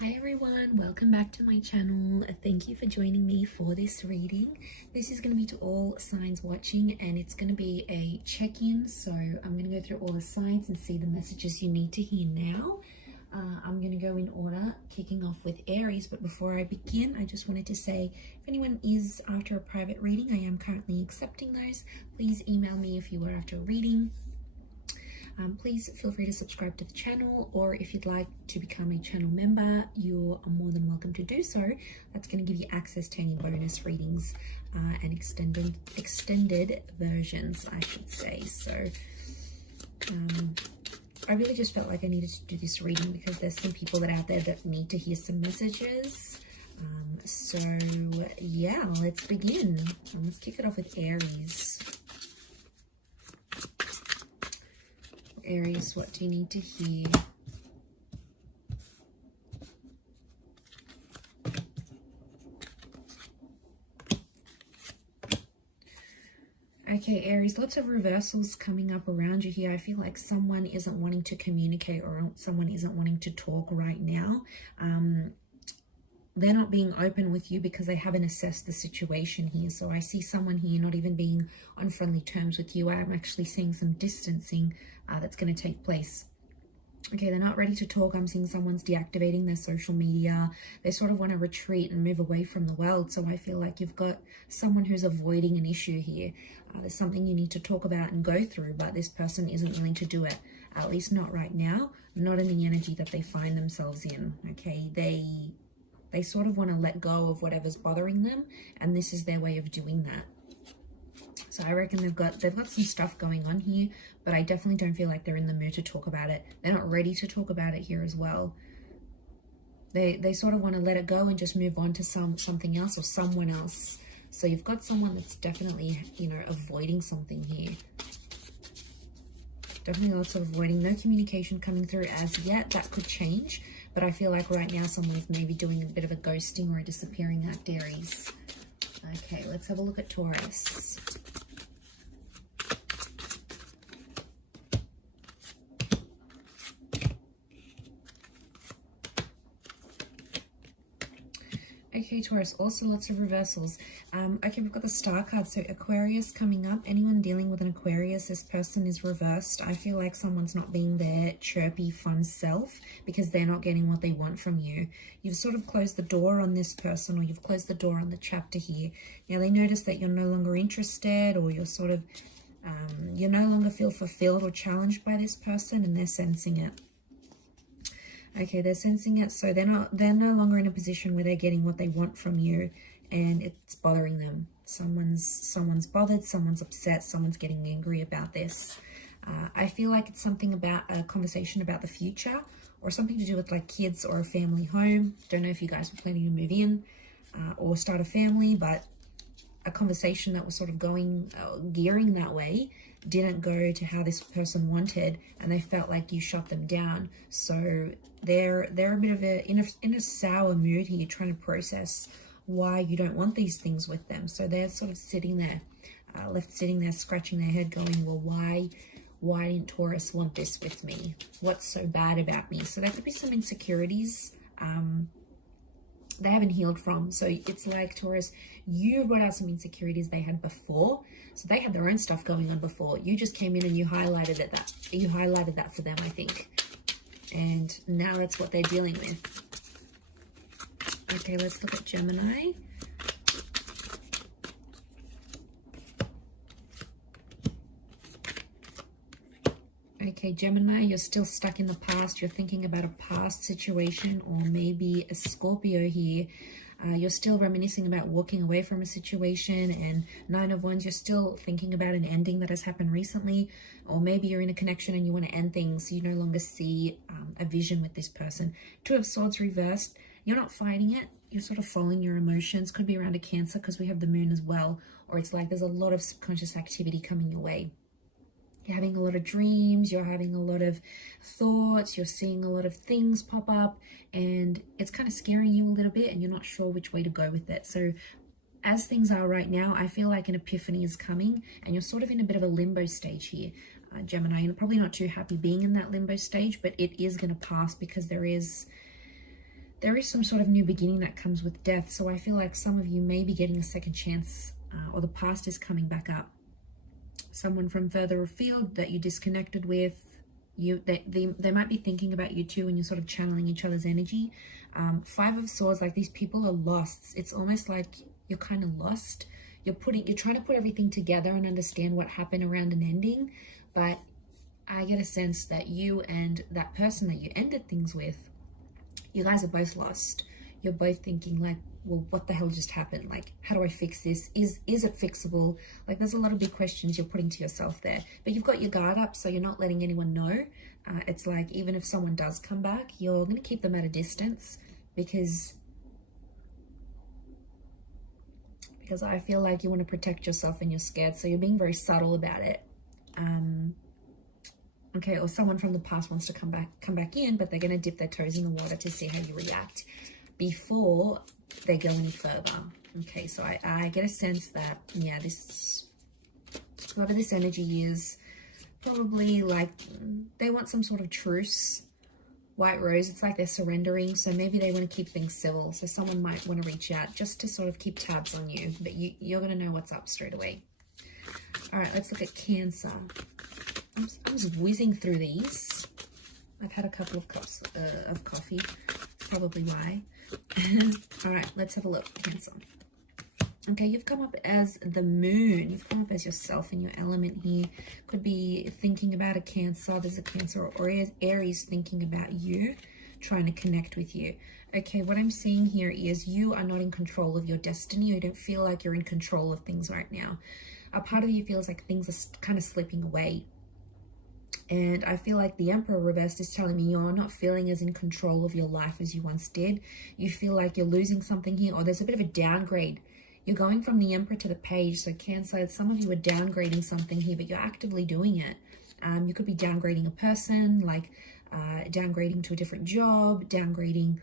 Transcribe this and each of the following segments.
Hi everyone, welcome back to my channel. Thank you for joining me for this reading. This is going to be to all signs watching, and it's going to be a check-in. So I'm going to go through all the signs and see the messages you need to hear now. I'm going to go in order, kicking off with Aries. But before I begin, I just wanted to say, if anyone is after a private reading, I am currently accepting those. Please email me if you are after a reading. Please feel free to subscribe to the channel, or if you'd like to become a channel member, you are more than welcome to do so. That's going to give you access to any bonus readings and extended versions, I should say. So I really just felt like I needed to do this reading because there's some people that are out there that need to hear some messages. So yeah, let's begin. Let's kick it off with Aries. Aries, what do you need to hear? Okay, Aries, lots of reversals coming up around you here. I feel like someone isn't wanting to communicate, or someone isn't wanting to talk right now. They're not being open with you because they haven't assessed the situation here. So I see someone here not even being on friendly terms with you. I'm actually seeing some distancing that's going to take place. Okay, they're not ready to talk. I'm seeing someone's deactivating their social media. They sort of want to retreat and move away from the world. So I feel like you've got someone who's avoiding an issue here. There's something you need to talk about and go through, but this person isn't willing to do it. At least not right now. Not in the energy that they find themselves in. Okay, they sort of want to let go of whatever's bothering them, and this is their way of doing that. So I reckon they've got some stuff going on here, but I definitely don't feel like they're in the mood to talk about it. They're not ready to talk about it here as well. They sort of want to let it go and just move on to something else or someone else. So you've got someone that's definitely, avoiding something here. Definitely lots of avoiding. No communication coming through as yet. That could change. But I feel like right now someone's maybe doing a bit of a ghosting or a disappearing act, Aries. Okay, let's have a look at Taurus. Okay, Taurus, also lots of reversals. Okay, we've got the Star card, so Aquarius coming up. Anyone dealing with an Aquarius, this person is reversed. I feel like someone's not being their chirpy, fun self because they're not getting what they want from you. You've sort of closed the door on this person, or you've closed the door on the chapter here. Now, they notice that you're no longer interested, or you're sort of, you no longer feel fulfilled or challenged by this person, and they're sensing it. Okay, they're sensing it, so they're no longer in a position where they're getting what they want from you, and it's bothering them. Someone's bothered, someone's upset, someone's getting angry about this. I feel like it's something about a conversation about the future, or something to do with like kids or a family home. Don't know if you guys were planning to move in or start a family, but a conversation that was sort of gearing that way didn't go to how this person wanted, and they felt like you shut them down. So they're a bit of in a sour mood here, trying to process why you don't want these things with them. So they're sort of sitting there, left sitting there, scratching their head, going, well, why didn't Taurus want this with me? What's so bad about me? So there could be some insecurities they haven't healed from. So it's like, Taurus, you brought out some insecurities they had before. So they had their own stuff going on before. You just came in and you highlighted that for them, I think. And now that's what they're dealing with. Okay, let's look at Gemini. Okay, Gemini, you're still stuck in the past. You're thinking about a past situation, or maybe a Scorpio here. You're still reminiscing about walking away from a situation, and 9 of Wands, you're still thinking about an ending that has happened recently, or maybe you're in a connection and you want to end things. So you no longer see a vision with this person. 2 of Swords reversed. You're not fighting it. You're sort of following your emotions. Could be around a Cancer because we have the moon as well, or it's like there's a lot of subconscious activity coming your way. You're having a lot of dreams, you're having a lot of thoughts, you're seeing a lot of things pop up, and it's kind of scaring you a little bit, and you're not sure which way to go with it. So as things are right now, I feel like an epiphany is coming, and you're sort of in a bit of a limbo stage here. Gemini, and probably not too happy being in that limbo stage, but it is going to pass because there is there is some sort of new beginning that comes with death. So I feel like some of you may be getting a second chance, or the past is coming back up. Someone from further afield that you disconnected with, they might be thinking about you too, and you're sort of channeling each other's energy. 5 of Swords, like these people are lost. It's almost like you're kind of lost. You're trying to put everything together and understand what happened around an ending, but I get a sense that you and that person that you ended things with, you guys are both lost. You're both thinking like, well, what the hell just happened? Like, how do I fix this? Is it fixable? Like, there's a lot of big questions you're putting to yourself there, but you've got your guard up, so you're not letting anyone know. It's like, even if someone does come back, you're going to keep them at a distance, because I feel like you want to protect yourself and you're scared, so you're being very subtle about it. Okay, or someone from the past wants to come back in, but they're going to dip their toes in the water to see how you react before they go any further. Okay, so I get a sense that, yeah, whoever this energy is, probably like they want some sort of truce. White Rose, it's like they're surrendering, so maybe they want to keep things civil. So someone might want to reach out just to sort of keep tabs on you, but you're going to know what's up straight away. All right, let's look at Cancer. I'm just whizzing through these. I've had a couple of cups of coffee. That's probably why. All right, let's have a look. Cancer. Okay, you've come up as the Moon. You've come up as yourself in your element here. Could be thinking about a Cancer. There's a Cancer or Aries thinking about you, trying to connect with you. Okay, what I'm seeing here is you are not in control of your destiny. You don't feel like you're in control of things right now. A part of you feels like things are kind of slipping away. And I feel like the Emperor reversed is telling me you're not feeling as in control of your life as you once did. You feel like you're losing something here, or there's a bit of a downgrade. You're going from the Emperor to the Page. So Cancer, some of you are downgrading something here, but you're actively doing it. You could be downgrading a person, like downgrading to a different job, downgrading,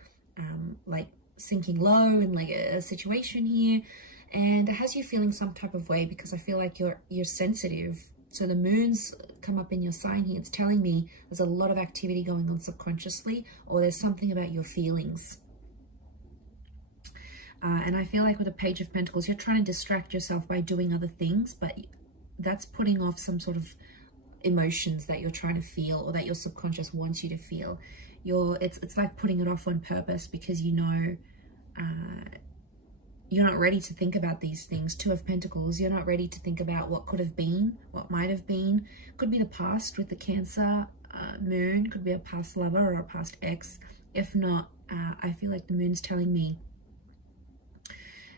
like sinking low in like a situation here. And it has you feeling some type of way, because I feel like you're sensitive. So the Moon's come up in your sign here. It's telling me there's a lot of activity going on subconsciously, or there's something about your feelings. And I feel like with the Page of Pentacles, you're trying to distract yourself by doing other things, but that's putting off some sort of emotions that you're trying to feel, or that your subconscious wants you to feel. It's like putting it off on purpose, because you know you're not ready to think about these things. 2 of Pentacles, you're not ready to think about what could have been, what might have been. Could be the past with the Cancer Moon, could be a past lover or a past ex. If not, I feel like the Moon's telling me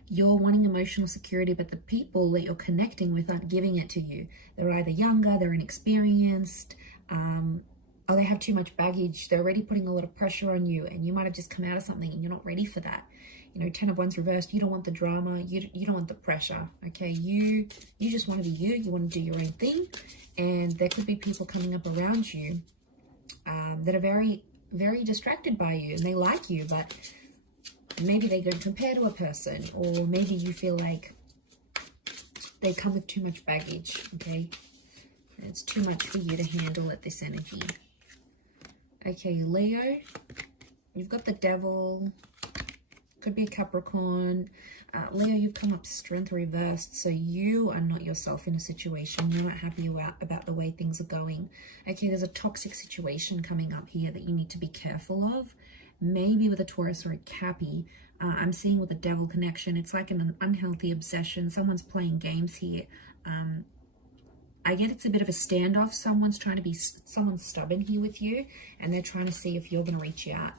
you're wanting emotional security, but the people that you're connecting with aren't giving it to you. They're either younger, they're inexperienced, or they have too much baggage. They're already putting a lot of pressure on you, and you might have just come out of something and you're not ready for that. You know, 10 of Wands reversed, you don't want the drama, you don't want the pressure, okay? You just want to be you want to do your own thing, and there could be people coming up around you that are very, very distracted by you, and they like you, but maybe they don't compare to a person, or maybe you feel like they come with too much baggage, okay? It's too much for you to handle at this energy. Okay, Leo, you've got the Devil, could be a Capricorn. Leo, you've come up Strength reversed, so you are not yourself in a situation. You're not happy about the way things are going. Okay, there's a toxic situation coming up here that you need to be careful of. Maybe with a Taurus or a Cappy. I'm seeing with the Devil connection, it's like an unhealthy obsession. Someone's playing games here. I get it's a bit of a standoff. Someone's stubborn here with you, and they're trying to see if you're going to reach out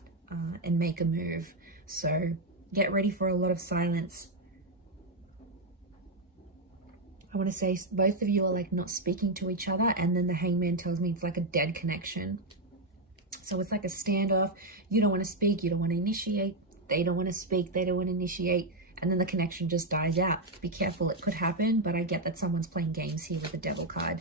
and make a move. So get ready for a lot of silence. I want to say both of you are like not speaking to each other, and then the Hangman tells me it's like a dead connection. So it's like a standoff. You don't want to speak, you don't want to initiate. They don't want to speak, they don't want to initiate. And then the connection just dies out. Be careful, it could happen, but I get that someone's playing games here with the Devil card.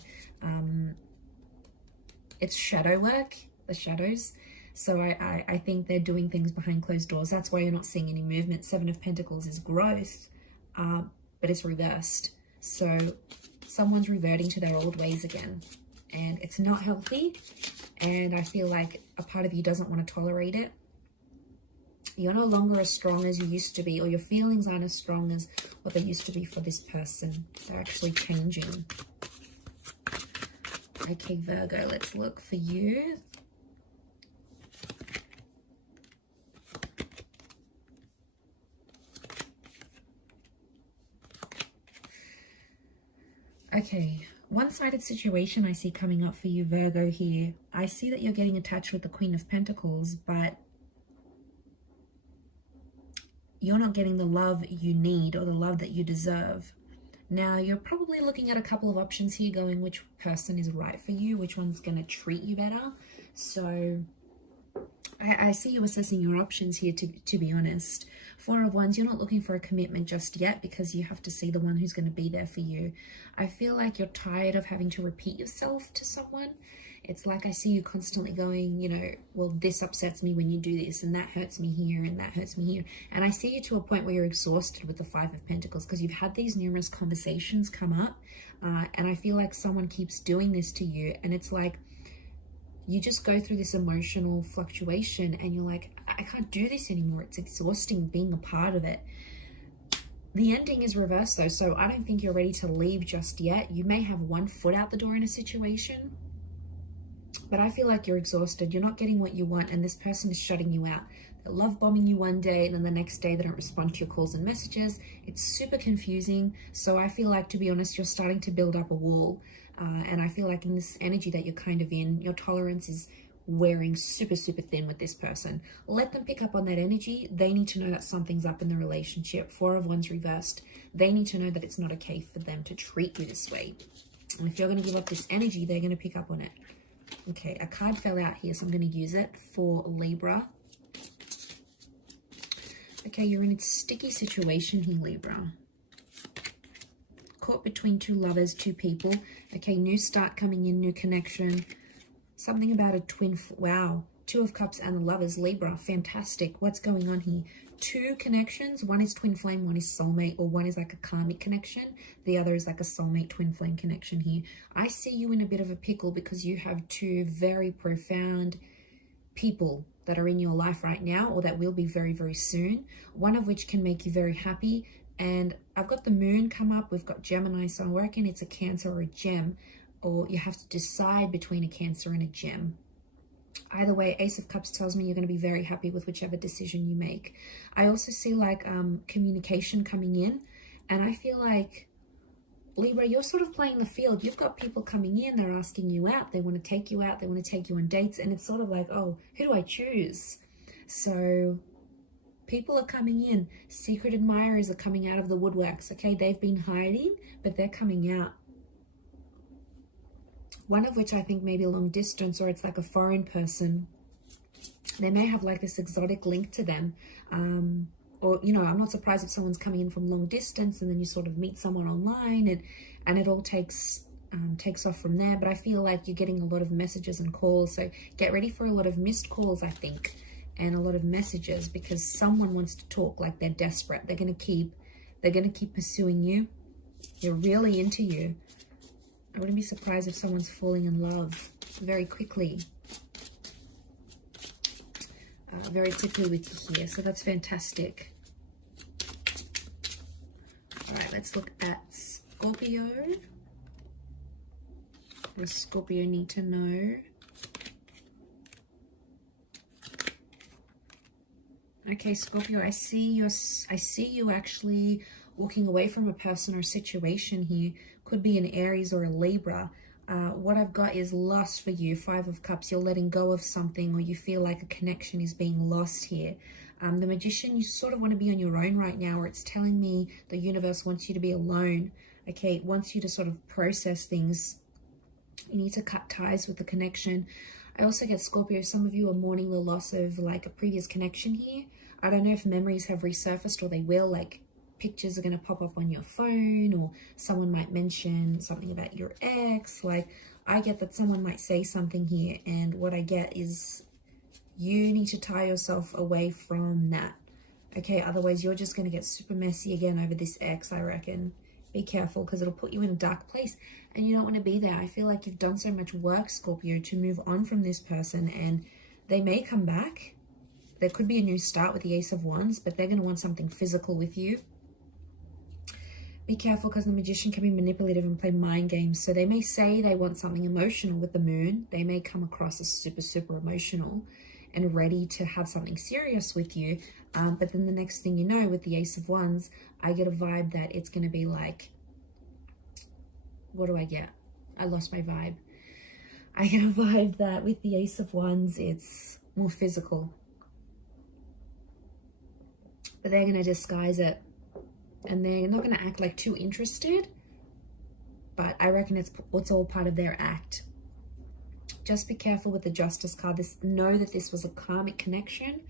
It's shadow work, the shadows. So I think they're doing things behind closed doors. That's why you're not seeing any movement. 7 of Pentacles is growth, but it's reversed. So someone's reverting to their old ways again. And it's not healthy. And I feel like a part of you doesn't want to tolerate it. You're no longer as strong as you used to be, or your feelings aren't as strong as what they used to be for this person. They're actually changing. Okay, Virgo, let's look for you. Okay, one-sided situation I see coming up for you, Virgo, here. I see that you're getting attached with the Queen of Pentacles, but you're not getting the love you need or the love that you deserve. Now, you're probably looking at a couple of options here, going which person is right for you, which one's going to treat you better. So I see you assessing your options here, to be honest. Four of Wands, you're not looking for a commitment just yet because you have to see the one who's going to be there for you. I feel like you're tired of having to repeat yourself to someone. It's like I see you constantly going, you know, well, this upsets me when you do this, and that hurts me here, and that hurts me here. And I see you to a point where you're exhausted with the Five of Pentacles because you've had these numerous conversations come up, and I feel like someone keeps doing this to you, and it's like you just go through this emotional fluctuation and you're like, I can't do this anymore. It's exhausting being a part of it. The ending is reversed though, so I don't think you're ready to leave just yet. You may have one foot out the door in a situation, but I feel like you're exhausted. You're not getting what you want, and this person is shutting you out. They're love bombing you one day, and then the next day they don't respond to your calls and messages. It's super confusing. So I feel like, to be honest, you're starting to build up a wall. And I feel like in this energy that you're kind of in, your tolerance is wearing super, super thin with this person. Let them pick up on that energy. They need to know that something's up in the relationship. Four of Wands reversed. They need to know that it's not okay for them to treat you this way. And if you're going to give up this energy, they're going to pick up on it. Okay, a card fell out here, so I'm going to use it for Libra. Okay, you're in a sticky situation here, Libra. Caught between two lovers, two people. Okay, new start coming in, new connection. Something about a twin. Wow, Two of Cups and the Lovers, Libra. Fantastic. What's going on here? Two connections. One is twin flame, one is soulmate, or one is like a karmic connection. The other is like a soulmate twin flame connection here. I see you in a bit of a pickle because you have two very profound people that are in your life right now, or that will be very, very soon. One of which can make you very happy. And I've got the moon come up. We've got Gemini, so I'm working it's a Cancer or a Gem, or you have to decide between a Cancer and a Gem. Either way, Ace of Cups tells me you're going to be very happy with whichever decision you make. I also see like communication coming in, and I feel like, Libra, you're sort of playing the field. You've got people coming in, they're asking you out, they want to take you out, they want to take you on dates, and it's sort of like, oh, who do I choose? So people are coming in. Secret admirers are coming out of the woodworks. Okay, they've been hiding, but they're coming out. One of which I think may be long distance, or it's like a foreign person. They may have like this exotic link to them. Or, you know, I'm not surprised if someone's coming in from long distance and then you sort of meet someone online and it all takes off from there. But I feel like you're getting a lot of messages and calls. So get ready for a lot of missed calls, I think, and a lot of messages, because someone wants to talk, like they're desperate. They're going to keep pursuing you. They're really into you. I wouldn't be surprised if someone's falling in love very quickly. Very quickly with you here. So that's fantastic. All right, let's look at Scorpio. What does Scorpio need to know? Okay, Scorpio, I see you actually walking away from a person or situation here. Could be an Aries or a Libra. What I've got is lost for you. Five of Cups, you're letting go of something, or you feel like a connection is being lost here. The Magician, you sort of want to be on your own right now, or it's telling me the universe wants you to be alone. Okay, it wants you to sort of process things. You need to cut ties with the connection. I also get, Scorpio, some of you are mourning the loss of like a previous connection here. I don't know if memories have resurfaced, or they will, like pictures are going to pop up on your phone, or someone might mention something about your ex. Like, I get that someone might say something here, and what I get is you need to tie yourself away from that. Okay, otherwise you're just going to get super messy again over this ex, I reckon. Be careful, because it'll put you in a dark place and you don't want to be there. I feel like you've done so much work, Scorpio, to move on from this person, and they may come back. There could be a new start with the Ace of Wands, but they're going to want something physical with you. Be careful, because the Magician can be manipulative and play mind games. So they may say they want something emotional with the Moon. They may come across as super, super emotional and ready to have something serious with you. But then the next thing you know, with the Ace of Wands, I get a vibe that it's going to be like, what do I get? I lost my vibe. I get a vibe that with the Ace of Wands, it's more physical. But they're going to disguise it. And they're not going to act like too interested. But I reckon it's all part of their act. Just be careful with the Justice card. Know that this was a karmic connection.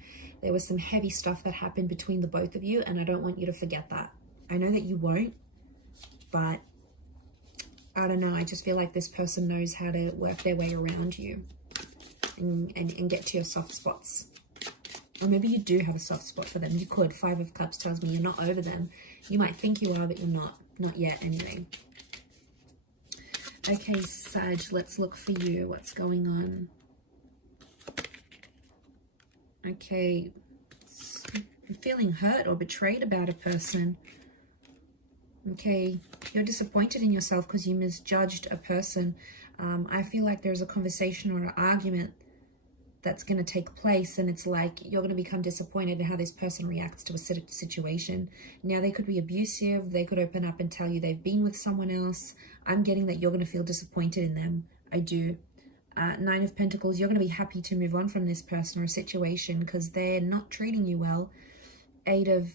There was some heavy stuff that happened between the both of you. And I don't want you to forget that. I know that you won't. But I don't know. I just feel like this person knows how to work their way around you. And get to your soft spots. Or maybe you do have a soft spot for them. You could. 5 of Cups tells me you're not over them. You might think you are, but you're not. Not yet, anyway. Okay, Sag, let's look for you. What's going on? Okay. I'm feeling hurt or betrayed about a person. Okay. You're disappointed in yourself because you misjudged a person. I feel like there's a conversation or an argument that's going to take place, and it's like you're going to become disappointed in how this person reacts to a situation. Now, they could be abusive. They could open up and tell you they've been with someone else. I'm getting that you're going to feel disappointed in them. I do. 9 of Pentacles, you're going to be happy to move on from this person or a situation because they're not treating you well. 8 of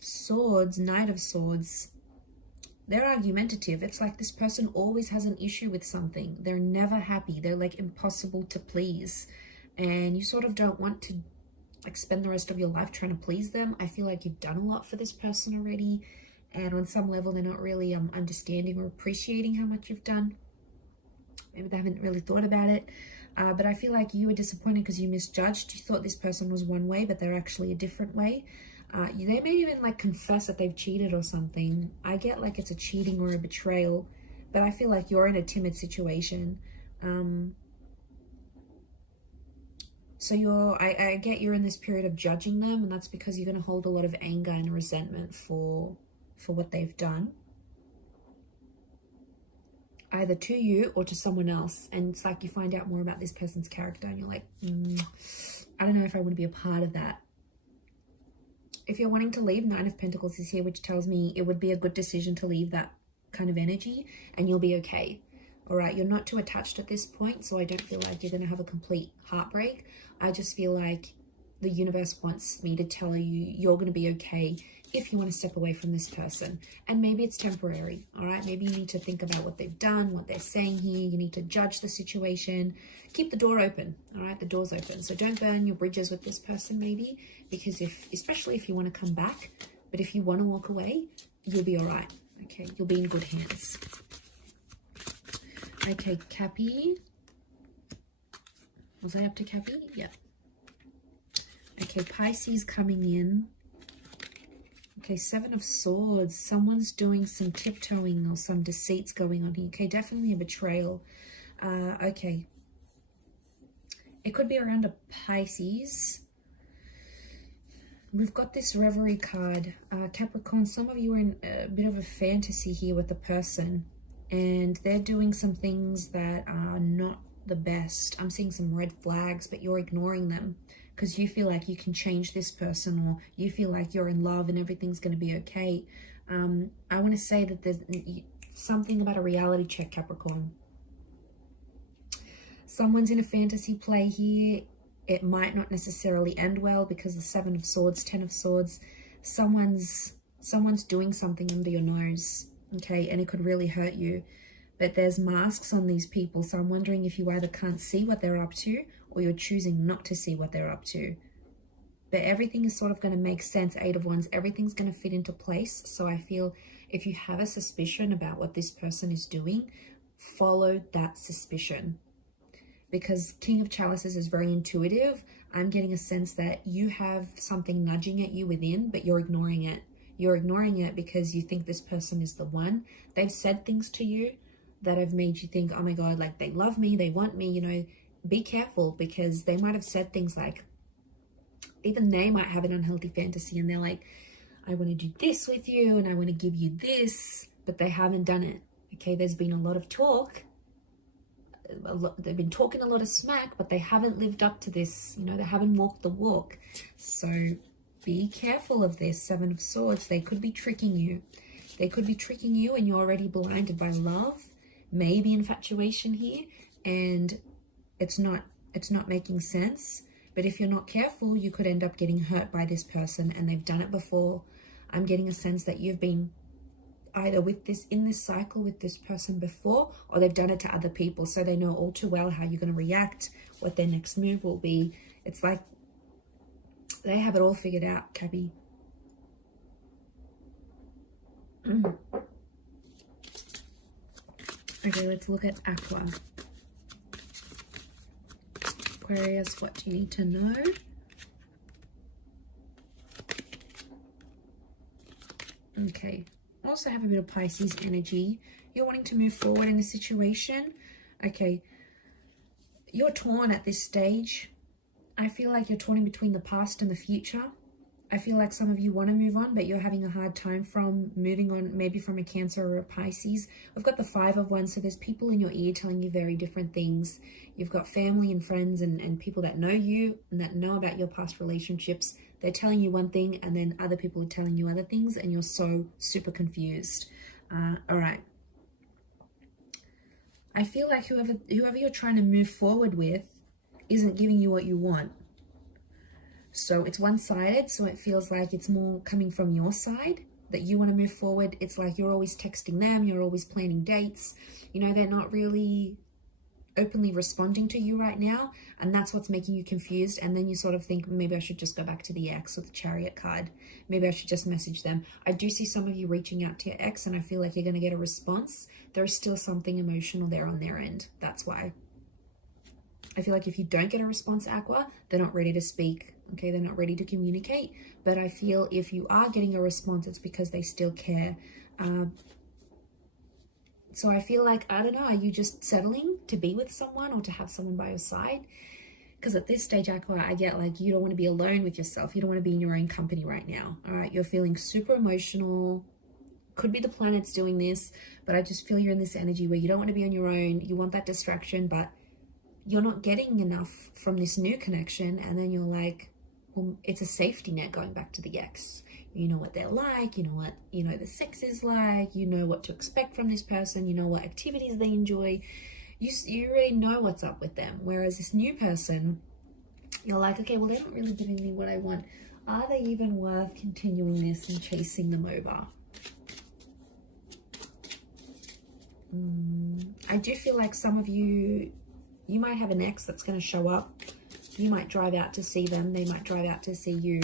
Swords, Knight of Swords, they're argumentative. It's like this person always has an issue with something. They're never happy. They're like impossible to please. And you sort of don't want to like spend the rest of your life trying to please them. I feel like you've done a lot for this person already. And on some level, they're not really understanding or appreciating how much you've done. Maybe they haven't really thought about it. But I feel like you were disappointed because you misjudged. You thought this person was one way, but they're actually a different way. They may even like confess that they've cheated or something. I get like it's a cheating or a betrayal. But I feel like you're in a timid situation. So I get you're in this period of judging them, and that's because you're going to hold a lot of anger and resentment for what they've done. Either to you or to someone else. And it's like you find out more about this person's character and you're like, I don't know if I want to be a part of that. If you're wanting to leave, 9 of Pentacles is here, which tells me it would be a good decision to leave that kind of energy and you'll be okay. All right, you're not too attached at this point, so I don't feel like you're going to have a complete heartbreak. I just feel like the universe wants me to tell you you're going to be okay if you want to step away from this person. And maybe it's temporary, all right? Maybe you need to think about what they've done, what they're saying here. You need to judge the situation. Keep the door open, all right? The door's open. So don't burn your bridges with this person maybe, because especially if you want to come back, but if you want to walk away, you'll be all right, okay? You'll be in good hands. Okay, Cappy. Was I up to Cappy? Yeah. Okay, Pisces coming in. Okay, 7 of Swords. Someone's doing some tiptoeing or some deceits going on here. Okay, definitely a betrayal. Okay. It could be around a Pisces. We've got this Reverie card. Capricorn, some of you are in a bit of a fantasy here with the person. And they're doing some things that are not the best. I'm seeing some red flags, but you're ignoring them because you feel like you can change this person, or you feel like you're in love and everything's going to be okay. I want to say that there's something about a reality check, Capricorn. Someone's in a fantasy play here. It might not necessarily end well because the 7 of Swords, 10 of Swords, someone's doing something under your nose. Okay, and it could really hurt you. But there's masks on these people, so I'm wondering if you either can't see what they're up to or you're choosing not to see what they're up to. But everything is sort of going to make sense, 8 of Wands. Everything's going to fit into place. So I feel if you have a suspicion about what this person is doing, follow that suspicion. Because King of Chalices is very intuitive. I'm getting a sense that you have something nudging at you within, but you're ignoring it. You're ignoring it because you think this person is the one. They've said things to you that have made you think, oh my God, like they love me, they want me, you know. Be careful because they might have said things like, even they might have an unhealthy fantasy and they're like, I want to do this with you and I want to give you this, but they haven't done it. Okay, there's been a lot of talk. They've been talking a lot of smack, but they haven't lived up to this. You know, they haven't walked the walk. So be careful of this. Seven of Swords. They could be tricking you. They could be tricking you and you're already blinded by love, maybe infatuation here, and it's not making sense. But if you're not careful, you could end up getting hurt by this person, and they've done it before. I'm getting a sense that you've been either in this cycle with this person before, or they've done it to other people, so they know all too well how you're going to react, what their next move will be. It's like they have it all figured out, Cappy. Okay, let's look at Aqua. Aquarius, what do you need to know? Okay, also have a bit of Pisces energy. You're wanting to move forward in a situation. Okay, you're torn at this stage. I feel like you're torn in between the past and the future. I feel like some of you want to move on, but you're having a hard time from moving on, maybe from a Cancer or a Pisces. We've got the Five of Wands, so there's people in your ear telling you very different things. You've got family and friends and people that know you and that know about your past relationships. They're telling you one thing, and then other people are telling you other things, and you're so super confused. All right. I feel like whoever you're trying to move forward with isn't giving you what you want. So it's one-sided, so it feels like it's more coming from your side, that you want to move forward. It's like you're always texting them, you're always planning dates. You know, they're not really openly responding to you right now, and that's what's making you confused. And then you sort of think, maybe I should just go back to the ex or the Chariot card. Maybe I should just message them. I do see some of you reaching out to your ex, and I feel like you're going to get a response. There is still something emotional there on their end. That's why. I feel like if you don't get a response, Aqua, they're not ready to speak. Okay, they're not ready to communicate. But I feel if you are getting a response, it's because they still care. So I feel like, I don't know, are you just settling to be with someone or to have someone by your side? Because at this stage, Aqua, I get like you don't want to be alone with yourself. You don't want to be in your own company right now. All right, you're feeling super emotional. Could be the planets doing this, but I just feel you're in this energy where you don't want to be on your own. You want that distraction, but you're not getting enough from this new connection. And then you're like, well, it's a safety net going back to the ex. You know what they're like, you know what, the sex is like, you know what to expect from this person, you know what activities they enjoy. You already know what's up with them. Whereas this new person, you're like, okay, well, they're not really giving me what I want. Are they even worth continuing this and chasing them over? I do feel like some of you might have an ex that's going to show up. You might drive out to see them. They might drive out to see you.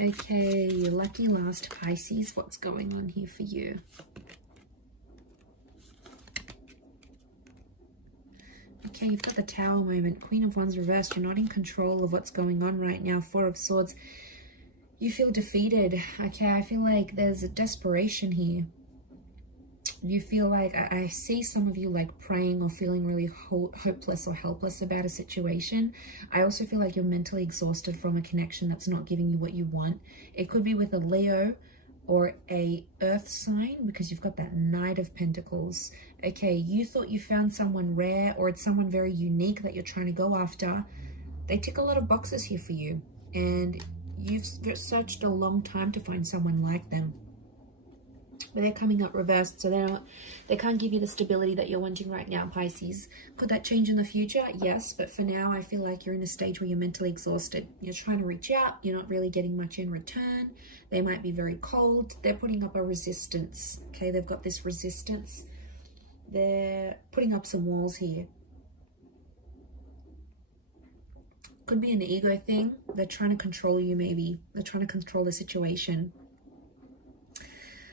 Okay, your lucky last Pisces. What's going on here for you? Okay, you've got the Tower moment. Queen of Wands reversed. You're not in control of what's going on right now. Four of Swords. You feel defeated. Okay, I feel like there's a desperation here. You feel like, I see some of you like praying or feeling really hopeless or helpless about a situation. I also feel like you're mentally exhausted from a connection that's not giving you what you want. It could be with a Leo or a Earth sign, because you've got that Knight of Pentacles. Okay, you thought you found someone rare, or it's someone very unique that you're trying to go after. They tick a lot of boxes here for you, and you've searched a long time to find someone like them. But they're coming up reversed, so they can't give you the stability that you're wanting right now, Pisces. Could that change in the future? Yes, but for now, I feel like you're in a stage where you're mentally exhausted. You're trying to reach out. You're not really getting much in return. They might be very cold. They're putting up a resistance. Okay, they've got this resistance. They're putting up some walls here. Could be an ego thing. They're trying to control you, maybe. They're trying to control the situation.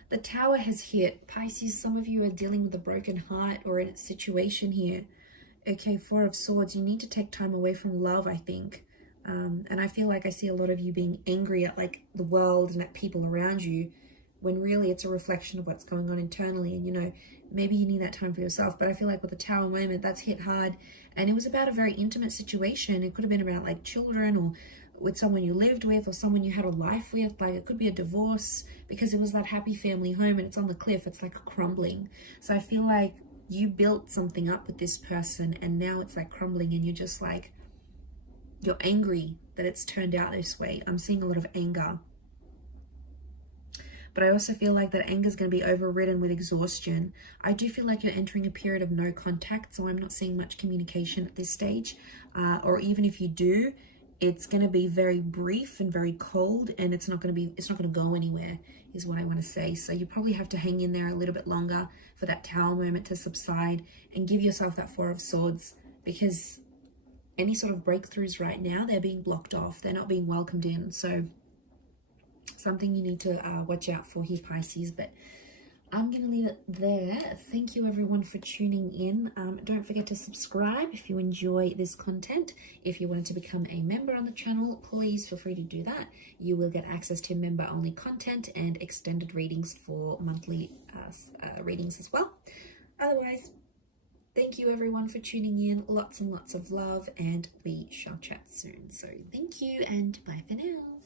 The Tower has hit. Pisces, some of you are dealing with a broken heart or in a situation here. Okay, Four of Swords. You need to take time away from love, I think. And I feel like I see a lot of you being angry at like the world and at people around you. when really it's a reflection of what's going on internally. And, you know, maybe you need that time for yourself. But I feel like with the Tower moment, that's hit hard. And it was about a very intimate situation. It could have been about like children, or with someone you lived with, or someone you had a life with. Like, it could be a divorce, because it was that happy family home and it's on the cliff. It's like crumbling. So I feel like you built something up with this person, and now it's like crumbling, and you're just like, you're angry that it's turned out this way. I'm seeing a lot of anger. But I also feel like that anger is going to be overridden with exhaustion. I do feel like you're entering a period of no contact, so I'm not seeing much communication at this stage. Or even if you do, it's going to be very brief and very cold, and it's not going to go anywhere, is what I want to say. So you probably have to hang in there a little bit longer for that Tower moment to subside, and give yourself that Four of Swords, because any sort of breakthroughs right now, they're being blocked off. They're not being welcomed in. So something you need to watch out for here, Pisces. But I'm going to leave it there. Thank you everyone for tuning in. Don't forget to subscribe if you enjoy this content. If you wanted to become a member on the channel, please feel free to do that. You will get access to member-only content and extended readings for monthly readings as well. Otherwise, thank you everyone for tuning in. Lots and lots of love, and we shall chat soon. So thank you, and bye for now.